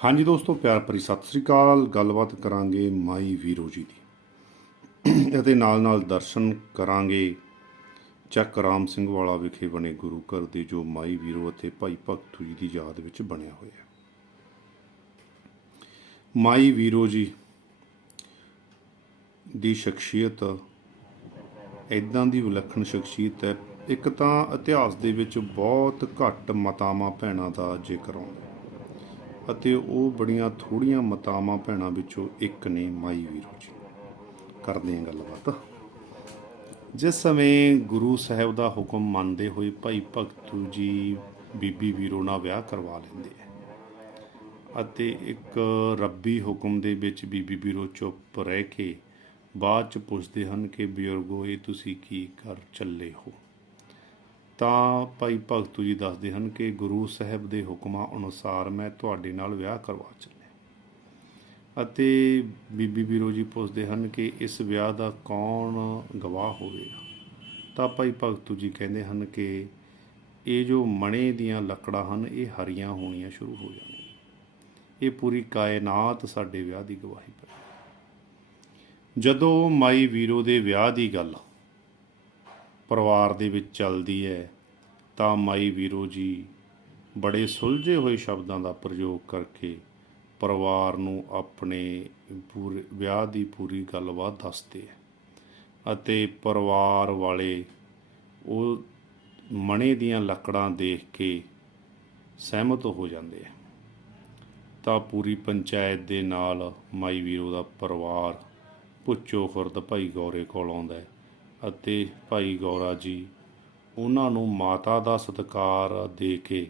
ਹਾਂਜੀ ਦੋਸਤੋ, ਪਿਆਰ ਭਰੀ ਸਤਿ ਸ੍ਰੀ ਅਕਾਲ। ਗੱਲਬਾਤ ਕਰਾਂਗੇ ਮਾਈ ਵੀਰੋ ਜੀ ਦੀ। ਅਤੇ ਨਾਲ ਨਾਲ ਦਰਸ਼ਨ ਕਰਾਂਗੇ ਚੱਕ ਰਾਮ ਸਿੰਘ ਵਾਲਾ ਵਿਖੇ ਬਣੇ ਗੁਰੂ ਘਰ ਦੇ, ਜੋ ਮਾਈ ਵੀਰੋ ਅਤੇ ਭਾਈ ਭਗਤੂ ਜੀ ਦੀ ਯਾਦ ਵਿੱਚ ਬਣਿਆ ਹੋਇਆ ਮਾਈ ਵੀਰੋ ਜੀ ਦੀ ਸ਼ਖਸੀਅਤ ਇਦਾਂ ਦੀ ਵਿਲੱਖਣ ਸ਼ਖਸੀਅਤ ਹੈ, ਇੱਕ ਤਾਂ ਇਤਿਹਾਸ ਦੇ ਵਿੱਚ ਬਹੁਤ ਘੱਟ ਮਤਾਵਾਂ ਭੈਣਾਂ ਦਾ ਜ਼ਿਕਰ ਆਉਂਦਾ ਅਤੇ ਉਹ ਬੜੀਆਂ ਥੋੜੀਆਂ ਮਤਾਵਾਂ ਭੈਣਾਂ ਵਿੱਚੋਂ ਇੱਕ ਨੇ ਮਾਈ ਵੀਰੋ ਜੀ। ਕਰਦੇ ਹਾਂ ਗੱਲਬਾਤ। ਜਿਸ ਸਮੇਂ ਗੁਰੂ ਸਾਹਿਬ ਦਾ ਹੁਕਮ ਮੰਨਦੇ ਹੋਏ ਭਾਈ ਭਗਤੂ ਜੀ ਬੀਬੀ ਵੀਰੋ ਨਾਲ ਵਿਆਹ ਕਰਵਾ ਲੈਂਦੇ ਹੈ ਅਤੇ ਇੱਕ ਰੱਬੀ ਹੁਕਮ ਦੇ ਵਿੱਚ ਬੀਬੀ ਵੀਰੋ ਚੁੱਪ ਰਹਿ ਕੇ ਬਾਅਦ ਚ ਪੁੱਛਦੇ ਹਨ ਕਿ ਬਜ਼ੁਰਗੋ, ਇਹ ਤੁਸੀਂ ਕੀ ਕਰ ਚੱਲੇ ਹੋ? ਤਾਂ ਭਾਈ ਭਗਤੂ ਜੀ ਦੱਸਦੇ ਹਨ ਕਿ ਗੁਰੂ ਸਾਹਿਬ ਦੇ ਹੁਕਮਾਂ ਅਨੁਸਾਰ ਮੈਂ ਤੁਹਾਡੇ ਨਾਲ ਵਿਆਹ ਕਰਵਾ ਚੱਲਿਆ। ਅਤੇ ਬੀਬੀ ਵੀਰੋ ਜੀ ਪੁੱਛਦੇ ਹਨ ਕਿ ਇਸ ਵਿਆਹ ਦਾ ਕੌਣ ਗਵਾਹ ਹੋਵੇਗਾ? ਤਾਂ ਭਾਈ ਭਗਤੂ ਜੀ ਕਹਿੰਦੇ ਹਨ ਕਿ ਇਹ ਜੋ ਮਣੇ ਦੀਆਂ ਲੱਕੜਾਂ ਹਨ, ਇਹ ਹਰੀਆਂ ਹੋਣੀਆਂ ਸ਼ੁਰੂ ਹੋ ਜਾਣਗੀਆਂ। ਇਹ ਪੂਰੀ ਕਾਇਨਾਤ ਸਾਡੇ ਵਿਆਹ ਦੀ ਗਵਾਹੀ ਪਈ ਜਦੋਂ ਮਾਈ ਵੀਰੋ ਦੇ ਵਿਆਹ ਦੀ ਗੱਲ ਪਰਿਵਾਰ ਦੇ ਵਿੱਚ ਚੱਲਦੀ ਹੈ, ਤਾਂ ਮਾਈ ਵੀਰੋ ਜੀ ਬੜੇ ਸੁਲਝੇ ਹੋਏ ਸ਼ਬਦਾਂ ਦਾ ਪ੍ਰਯੋਗ ਕਰਕੇ ਪਰਿਵਾਰ ਨੂੰ ਆਪਣੇ ਪੂਰੇ, ਵਿਆਹ ਦੀ ਪੂਰੀ ਗੱਲਬਾਤ ਦੱਸਦੇ ਹੈ ਅਤੇ ਪਰਿਵਾਰ ਵਾਲੇ ਉਹ ਮਣੇ ਦੀਆਂ ਲੱਕੜਾਂ ਦੇਖ ਕੇ ਸਹਿਮਤ ਹੋ ਜਾਂਦੇ ਹੈ। ਤਾਂ ਪੂਰੀ ਪੰਚਾਇਤ ਦੇ ਨਾਲ ਮਾਈ ਵੀਰੋ ਦਾ ਪਰਿਵਾਰ ਪੁੱਚੋ ਫੁਰਦ ਭਾਈ ਗੌਰੇ ਕੋਲ ਆਉਂਦਾ ਹੈ। ਅਤੇ ਭਾਈ ਗੌਰਾ ਜੀ, ਉਹਨਾਂ ਨੂੰ ਮਾਤਾ ਦਾ ਸਤਿਕਾਰ ਦੇ ਕੇ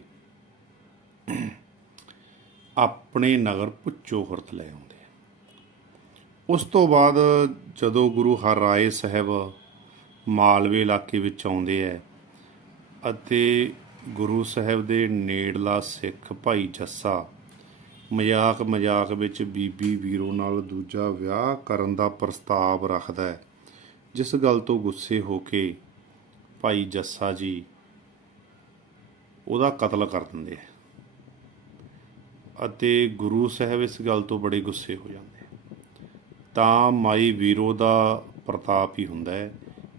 ਆਪਣੇ ਨਗਰ ਪੁੱਚੋ ਖੁਰਦ ਲੈ ਆਉਂਦੇ। ਉਸ ਤੋਂ ਬਾਅਦ ਜਦੋਂ ਗੁਰੂ ਹਰ ਰਾਏ ਸਾਹਿਬ ਮਾਲਵੇ ਇਲਾਕੇ ਵਿੱਚ ਆਉਂਦੇ ਹੈ ਅਤੇ ਗੁਰੂ ਸਾਹਿਬ ਦੇ ਨੇੜਲਾ ਸਿੱਖ ਭਾਈ ਜੱਸਾ ਮਜ਼ਾਕ ਮਜ਼ਾਕ ਵਿੱਚ ਬੀਬੀ ਵੀਰੋ ਨਾਲ ਦੂਜਾ ਵਿਆਹ ਕਰਨ ਦਾ ਪ੍ਰਸਤਾਵ ਰੱਖਦਾ ਹੈ ਜਿਸ ਗੱਲ ਤੋਂ ਗੁੱਸੇ ਹੋ ਕੇ ਭਾਈ ਜੱਸਾ ਜੀ ਉਹਦਾ ਕਤਲ ਕਰ ਦਿੰਦੇ ਹੈ ਅਤੇ ਗੁਰੂ ਸਾਹਿਬ ਇਸ ਗੱਲ ਤੋਂ ਬੜੇ ਗੁੱਸੇ ਹੋ ਜਾਂਦੇ ਤਾਂ ਮਾਈ ਵੀਰੋ ਦਾ ਪ੍ਰਤਾਪ ਹੀ ਹੁੰਦਾ ਹੈ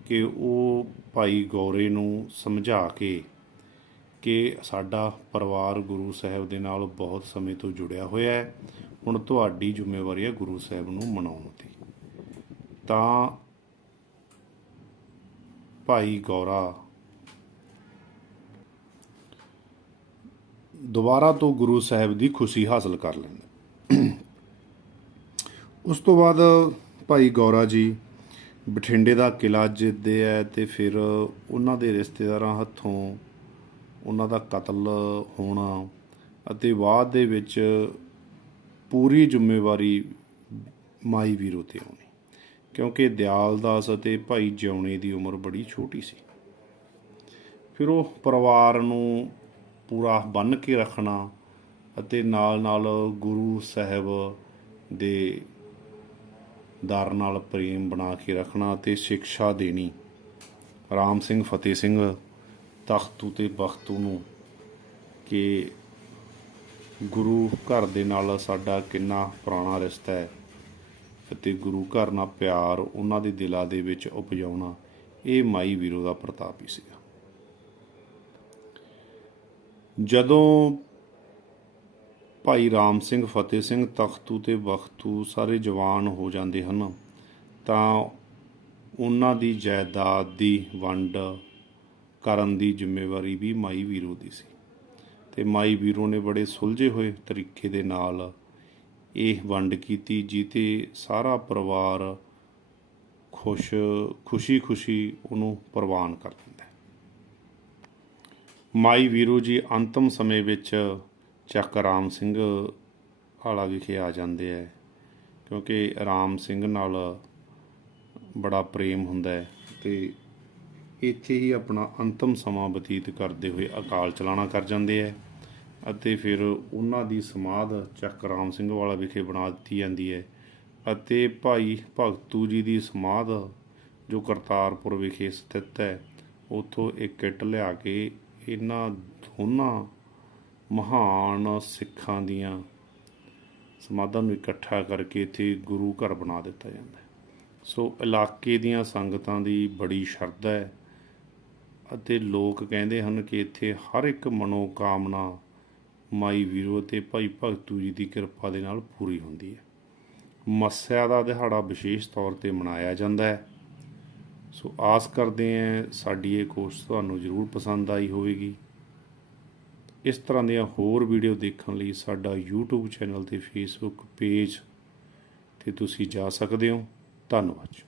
ਕਿ ਉਹ ਭਾਈ ਗੌਰੇ ਨੂੰ ਸਮਝਾ ਕੇ ਕਿ ਸਾਡਾ ਪਰਿਵਾਰ ਗੁਰੂ ਸਾਹਿਬ ਦੇ ਨਾਲ ਬਹੁਤ ਸਮੇਂ ਤੋਂ ਜੁੜਿਆ ਹੋਇਆ ਹੈ। ਹੁਣ ਤੁਹਾਡੀ ਜ਼ਿੰਮੇਵਾਰੀ ਹੈ ਗੁਰੂ ਸਾਹਿਬ ਨੂੰ ਮਨਾਉਣ ਦੀ। ਤਾਂ ਭਾਈ ਗੌਰਾ। ਦੁਬਾਰਾ ਤੋਂ ਗੁਰੂ ਸਾਹਿਬ ਦੀ ਖੁਸ਼ੀ ਹਾਸਲ ਕਰ ਲੈਂਦਾ। ਉਸ ਤੋਂ ਬਾਅਦ ਭਾਈ ਗੌਰਾ ਜੀ ਬਠਿੰਡੇ ਦਾ ਕਿਲਾ ਜਿੱਤਦੇ ਹੈ ਤੇ ਫਿਰ ਉਹਨਾਂ ਦੇ ਰਿਸ਼ਤੇਦਾਰਾਂ ਹੱਥੋਂ ਉਹਨਾਂ ਦਾ ਕਤਲ ਹੋਣਾ ਅਤੇ ਬਾਅਦ ਦੇ ਵਿੱਚ ਪੂਰੀ ਜ਼ਿੰਮੇਵਾਰੀ ਮਾਈ ਵੀਰੋ ਤੇ ਆਉਣੀ। ਕਿਉਂਕਿ ਦਿਆਲਦਾਸ ਅਤੇ ਭਾਈ ਜਿਉਣੇ ਦੀ ਉਮਰ ਬੜੀ ਛੋਟੀ ਸੀ। ਫਿਰ ਉਹ ਪਰਿਵਾਰ ਨੂੰ ਪੂਰਾ ਬੰਨ ਕੇ ਰੱਖਣਾ ਅਤੇ ਨਾਲ ਨਾਲ ਗੁਰੂ ਸਾਹਿਬ ਦੇ ਦਰ ਨਾਲ ਪ੍ਰੇਮ ਬਣਾ ਕੇ ਰੱਖਣਾ ਅਤੇ ਸਿੱਖਿਆ ਦੇਣੀ। ਰਾਮ ਸਿੰਘ ਫਤਿਹ ਸਿੰਘ ਤਖਤੂ ਤੇ ਬਖਤੂ ਨੂੰ ਕਿ ਗੁਰੂ ਘਰ ਦੇ ਨਾਲ ਸਾਡਾ ਕਿੰਨਾ ਪੁਰਾਣਾ ਰਿਸ਼ਤਾ ਹੈ। ਅਤੇ ਗੁਰੂ ਘਰ ਨਾਲ ਪਿਆਰ ਉਹਨਾਂ ਦੇ ਦਿਲਾਂ ਦੇ ਵਿੱਚ ਉਪਜਾਉਣਾ, ਇਹ ਮਾਈ ਵੀਰੋ ਦਾ ਪ੍ਰਤਾਪ ਹੀ ਸੀਗਾ। ਜਦੋਂ ਭਾਈ ਰਾਮ ਸਿੰਘ ਫਤਿਹ ਸਿੰਘ ਤਖਤੂ ਤੇ ਬਖਤੂ ਸਾਰੇ ਜਵਾਨ ਹੋ ਜਾਂਦੇ ਹਨ, ਤਾਂ ਉਹਨਾਂ ਦੀ ਜਾਇਦਾਦ ਦੀ ਵੰਡ ਕਰਨ ਦੀ ਜ਼ਿੰਮੇਵਾਰੀ ਵੀ ਮਾਈ ਵੀਰੋ ਦੀ ਸੀ। ਤੇ ਮਾਈ ਵੀਰੋ ਨੇ ਬੜੇ ਸੁਲਝੇ ਹੋਏ ਤਰੀਕੇ ਦੇ ਨਾਲ ਇਹ ਵੰਡ ਕੀਤੀ, ਜਿੱਤੇ ਸਾਰਾ ਪਰਿਵਾਰ ਖੁਸ਼ ਖੁਸ਼ੀ-ਖੁਸ਼ੀ ਉਹਨੂੰ ਪ੍ਰਵਾਨ ਕਰ ਦਿੰਦਾ ਮਾਈ ਵੀਰੋ ਜੀ ਅੰਤਮ ਸਮੇਂ ਵਿੱਚ ਚੱਕ ਰਾਮ ਸਿੰਘ ਆਲਾ ਵਿਖੇ ਆ ਜਾਂਦੇ ਹੈ, ਕਿਉਂਕਿ ਰਾਮ ਸਿੰਘ ਨਾਲ ਬੜਾ ਪ੍ਰੇਮ ਹੁੰਦਾ ਹੈ ਤੇ ਇੱਥੇ ਹੀ ਆਪਣਾ ਅੰਤਮ ਸਮਾਂ ਬਤੀਤ ਕਰਦੇ ਹੋਏ ਅਕਾਲ ਚਲਾਣਾ ਕਰ ਜਾਂਦੇ ਹੈ। ਅਤੇ ਫਿਰ ਉਹਨਾਂ ਦੀ ਸਮਾਧ ਚੱਕ ਰਾਮ ਸਿੰਘ ਵਾਲਾ ਵਿਖੇ ਬਣਾ ਦਿੱਤੀ ਜਾਂਦੀ ਹੈ ਅਤੇ ਭਾਈ ਭਗਤੂ ਜੀ ਦੀ ਸਮਾਧ ਜੋ ਕਰਤਾਰਪੁਰ ਵਿਖੇ ਸਥਿਤ ਹੈ, ਉੱਥੋਂ ਇੱਕ ਕਿੱਟ ਲਿਆ ਕੇ ਇਹਨਾਂ ਦੋਨਾਂ ਮਹਾਨ ਸਿੱਖਾਂ ਦੀਆਂ ਸਮਾਧਾਂ ਨੂੰ ਇਕੱਠਾ ਕਰਕੇ ਇੱਥੇ ਗੁਰੂ ਘਰ ਬਣਾ ਦਿੱਤਾ ਜਾਂਦਾ ਹੈ। ਸੋ ਇਲਾਕੇ ਦੀਆਂ ਸੰਗਤਾਂ ਦੀ ਬੜੀ ਸ਼ਰਧਾ ਹੈ ਅਤੇ ਲੋਕ ਕਹਿੰਦੇ ਹਨ ਕਿ ਇੱਥੇ ਹਰ ਇੱਕ ਮਨੋਕਾਮਨਾ ਮਾਈ ਵੀਰੋ ਤੇ ਭਾਈ ਭਗਤੂ ਜੀ ਦੀ ਕਿਰਪਾ ਦੇ ਨਾਲ ਪੂਰੀ ਹੁੰਦੀ ਹੈ। ਮੱਸਿਆ ਦਾ ਦਿਹਾੜਾ ਵਿਸ਼ੇਸ਼ ਤੌਰ ਤੇ ਮਨਾਇਆ ਜਾਂਦਾ ਹੈ। ਸੋ ਆਸ ਕਰਦੇ ਹਾਂ ਸਾਡੀ ਇਹ ਕੋਸ਼ਿਸ਼ ਤੁਹਾਨੂੰ ਜ਼ਰੂਰ ਪਸੰਦ ਆਈ ਹੋਵੇਗੀ। ਇਸ ਤਰ੍ਹਾਂ ਦੀਆਂ ਹੋਰ ਵੀਡੀਓ ਦੇਖਣ ਲਈ ਸਾਡਾ YouTube ਚੈਨਲ ਤੇ Facebook ਪੇਜ ਤੇ ਤੁਸੀਂ ਜਾ ਸਕਦੇ ਹੋ। ਧੰਨਵਾਦ ਜੀ।